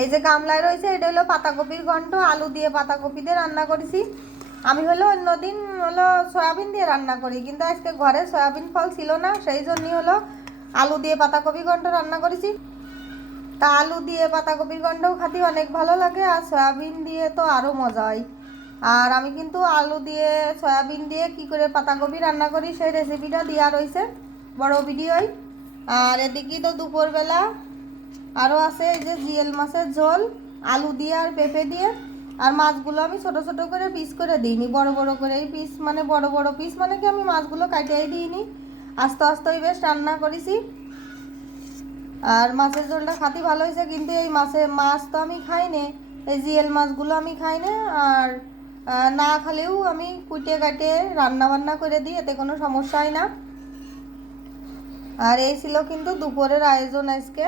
এই যে গামলায় রয়েছে এটা হলো পাতাকপির ঘন্ট, আলু দিয়ে পাতাকপি দিয়ে রান্না করেছি। আমি হলো অন্যদিন হলো সয়াবিন দিয়ে রান্না করি, কিন্তু আজকে ঘরে সয়াবিন ফল ছিল না, সেই জন্যই হলো আলু দিয়ে পাতাকপি ঘন্ট রান্না করেছি। তা আলু দিয়ে পাতাকপির ঘন্টও খেতে অনেক ভালো লাগে, আর সয়াবিন দিয়ে তো আরও মজা হয়। আর আমি কিন্তু আলু দিয়ে সয়াবিন দিয়ে কি করে পাতাকপি রান্না করি সেই রেসিপিটা দেওয়া রয়েছে বড় ভিডিওয়। আর এদিকে তো দুপুরবেলা আরও আছে এই যে জিএল মাছের ঝোল আলু দিয়ে আর পেঁপে দিয়ে। আর মাছগুলো আমি ছোট ছোট করে পিস করে দিইনি, বড় বড় করে এই পিস মানে বড় বড় পিস মানে কি আমি মাছগুলো কাটিয়ে দিইনি, আস্তে আস্তে বেশ রান্না করেছি। আর মাছের ঝোলটা খাতে ভালো হয়েছে, কিন্তু এই মাছ তো আমি খাই না, এই জিএল মাছগুলো আমি খাই না। আর না খালেও আমি কুটে কাটে রান্না বান্না করে দিই, এতে কোনো সমস্যা হয় না। আর এই ছিল কিন্তু দুপুরের আয়োজন আজকে।